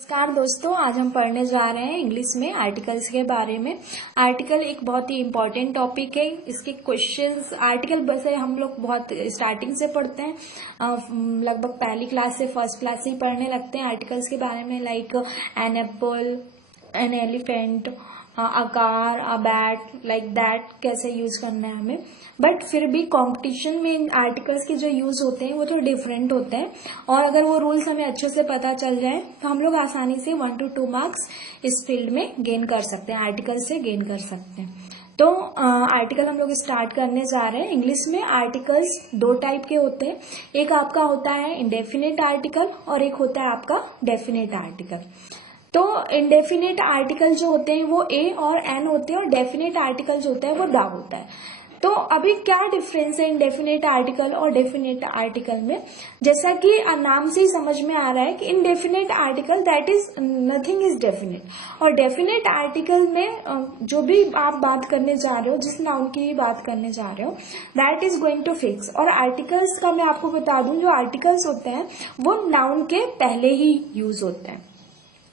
नमस्कार दोस्तों, आज हम पढ़ने जा रहे हैं इंग्लिश में आर्टिकल्स के बारे में। आर्टिकल एक बहुत ही इम्पोर्टेंट टॉपिक है। इसके क्वेश्चंस आर्टिकल वैसे हम लोग बहुत स्टार्टिंग से पढ़ते हैं, लगभग पहली क्लास से फर्स्ट क्लास से ही पढ़ने लगते हैं आर्टिकल्स के बारे में। Like an apple, an elephant, a car, a bat, like that कैसे यूज करना है हमें। बट फिर भी कंपटीशन में आर्टिकल्स के जो यूज होते हैं वो थोड़े डिफरेंट होते हैं, और अगर वो रूल्स हमें अच्छे से पता चल जाए तो हम लोग आसानी से 1 to 2 मार्क्स इस फील्ड में गेन कर सकते हैं, आर्टिकल से गेन कर सकते हैं। तो आर्टिकल हम लोग स्टार्ट करने जा रहे हैं। इंग्लिश में आर्टिकल्स दो टाइप के होते हैं, एक आपका होता है इंडेफिनिट आर्टिकल और एक होता है आपका डेफिनेट आर्टिकल। तो इंडेफिनेट आर्टिकल जो होते हैं वो ए और एन होते हैं, और डेफिनेट आर्टिकल जो होता है वो दा होता है। तो अभी क्या डिफरेंस है इंडेफिनेट आर्टिकल और डेफिनेट आर्टिकल में? जैसा कि नाम से ही समझ में आ रहा है कि indefinite article that is nothing is definite, और डेफिनेट आर्टिकल में जो भी आप बात करने जा रहे हो, जिस नाउन की भी बात करने जा रहे हो, that is going to fix. और आर्टिकल्स का मैं आपको बता दूं, जो आर्टिकल्स होते हैं वो नाउन के पहले ही यूज होते हैं,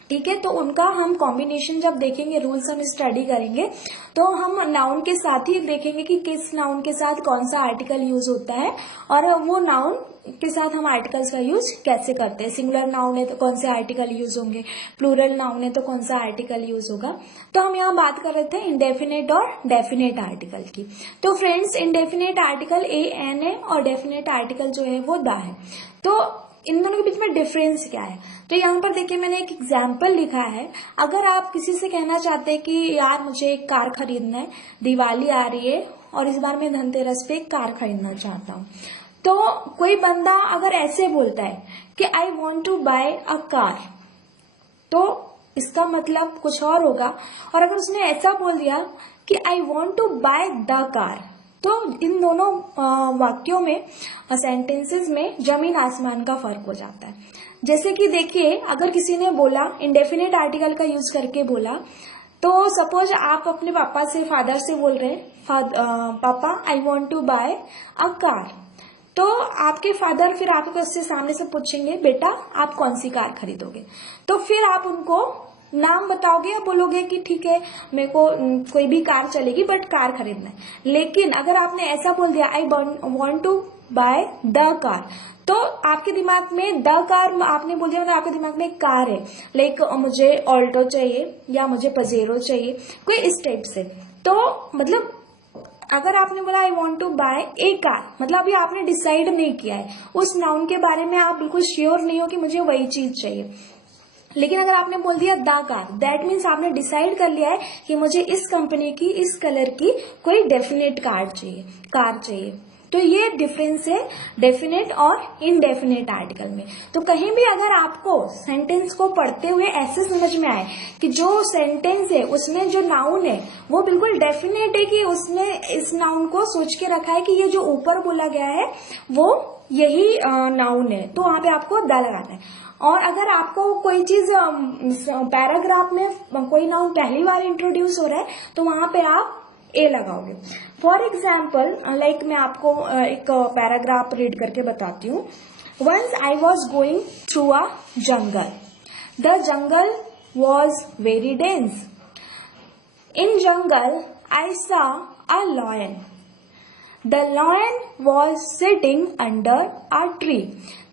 ठीक है। तो उनका हम कॉम्बिनेशन जब देखेंगे, रूल्स हम स्टडी करेंगे, तो हम नाउन के साथ ही देखेंगे कि किस नाउन के साथ कौन सा आर्टिकल यूज होता है, और वो नाउन के साथ हम आर्टिकल्स का यूज कैसे करते हैं। सिंगुलर नाउन है तो कौन से आर्टिकल यूज होंगे, प्लूरल नाउन है तो कौन सा आर्टिकल यूज होगा। तो हम यहाँ बात कर रहे थे इंडेफिनेट और डेफिनेट आर्टिकल की। तो friends, indefinite article A N है और डेफिनेट आर्टिकल जो है वो दा है। तो इन दोनों के बीच में डिफरेंस क्या है? तो यहाँ पर देखिए, मैंने एक एग्जाम्पल लिखा है। अगर आप किसी से कहना चाहते हैं कि यार मुझे एक कार खरीदना है, दिवाली आ रही है और इस बार मैं धनतेरस पे एक कार खरीदना चाहता हूँ, तो कोई बंदा अगर ऐसे बोलता है कि I want to buy a car, तो इसका मतलब कुछ और होगा। और अगर उसने ऐसा बोल दिया कि I want to buy the car, तो इन दोनों वाक्यों में, सेंटेंसेस में जमीन आसमान का फर्क हो जाता है। जैसे कि देखिए, अगर किसी ने बोला, इंडेफिनेट आर्टिकल का यूज करके बोला, तो सपोज आप अपने पापा से, फादर से बोल रहे हैं, पापा I want to buy a car. तो आपके फादर फिर आपको उससे सामने से पूछेंगे, बेटा आप कौन सी कार खरीदोगे? तो फिर आप उनको नाम बताओगे या बोलोगे कि ठीक है मेरे को कोई भी कार चलेगी, बट कार खरीदना है। लेकिन अगर आपने ऐसा बोल दिया, I want to buy the car, तो आपके दिमाग में द कार आपने बोल दिया, मतलब आपके दिमाग में एक कार है, लाइक मुझे ऑल्टो चाहिए या मुझे पजेरो चाहिए, कोई इस टाइप से। तो मतलब अगर आपने बोला I want to buy a car, मतलब अभी आपने डिसाइड नहीं किया है, उस नाउन के बारे में आप बिल्कुल श्योर नहीं हो कि मुझे वही चीज चाहिए। लेकिन अगर आपने बोल दिया द कार, दैट मीन्स आपने डिसाइड कर लिया है कि मुझे इस कंपनी की, इस कलर की कोई डेफिनेट कार चाहिए। तो ये डिफरेंस है डेफिनेट और इनडेफिनेट आर्टिकल में। तो कहीं भी अगर आपको सेंटेंस को पढ़ते हुए ऐसे समझ में आए कि जो सेंटेंस है उसमें जो नाउन है वो बिल्कुल डेफिनेट है, कि उसने इस नाउन को सोच के रखा है कि ये जो ऊपर बोला गया है वो यही नाउन है, तो वहां पे आपको द लगाना है। और अगर आपको कोई चीज पैराग्राफ में कोई नाउन पहली बार इंट्रोड्यूस हो रहा है, तो वहां पे आप ए लगाओगे। फॉर एग्जाम्पल, लाइक मैं आपको एक पैराग्राफ रीड करके बताती हूँ। Once I was going through a jungle, the jungle was very dense, in jungle I saw a lion, the lion was sitting under a tree.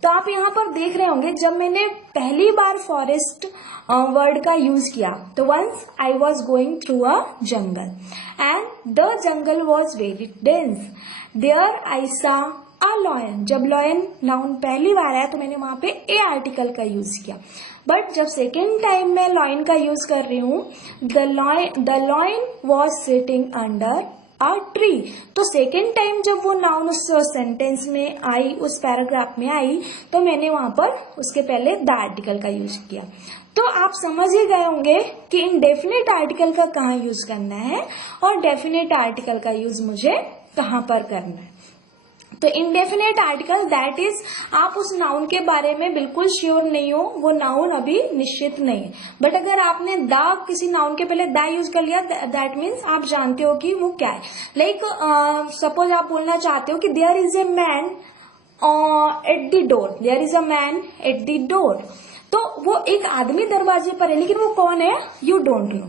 तो आप यहाँ पर देख रहे होंगे, जब मैंने पहली बार फॉरेस्ट वर्ड का यूज किया, तो once I was going through a jungle and the jungle was very dense, there I saw a lion. जब लॉयन नाउन पहली बार आया तो मैंने वहां पे ए आर्टिकल का यूज किया। बट जब सेकेंड टाइम मैं लॉयन का यूज कर रही हूँ, the lion was sitting under a tree, तो सेकेंड टाइम जब वो नाउन उस सेंटेंस में आई, उस पैराग्राफ में आई, तो मैंने वहां पर उसके पहले द आर्टिकल का यूज किया। तो आप समझ ही गए होंगे कि इनडेफिनेट आर्टिकल का कहाँ यूज करना है और डेफिनेट आर्टिकल का यूज मुझे कहाँ पर करना है। तो इनडेफिनेट आर्टिकल दैट इज, आप उस नाउन के बारे में बिल्कुल श्योर नहीं हो, वो नाउन अभी निश्चित नहीं है। बट अगर आपने द किसी नाउन के पहले द यूज कर लिया, दैट मीन्स आप जानते हो कि वो क्या है। लाइक सपोज आप बोलना चाहते हो कि there is a man at the door, there is a man at the door. तो वो एक आदमी दरवाजे पर है, लेकिन वो कौन है यू डोंट नो।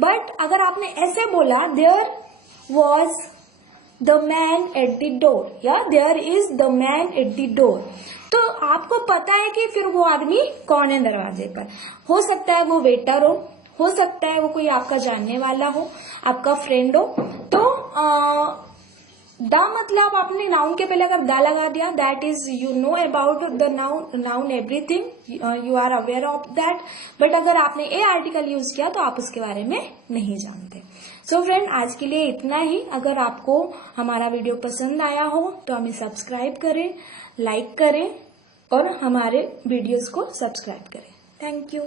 बट अगर आपने ऐसे बोला there was the man at the door या there is the man at the door, तो आपको पता है कि फिर वो आदमी कौन है दरवाजे पर। हो सकता है वो वेटर हो सकता है वो कोई आपका जानने वाला हो, आपका फ्रेंड हो। तो द मतलब आपने नाउन के पहले अगर द लगा दिया that is you know about the noun everything, you are aware of that. But अगर आपने ए आर्टिकल यूज किया तो आप उसके बारे में नहीं जानते। सो फ्रेंड, आज के लिए इतना ही। अगर आपको हमारा वीडियो पसंद आया हो तो हमें सब्सक्राइब करें, लाइक करें और हमारे वीडियोस को सब्सक्राइब करें। Thank you.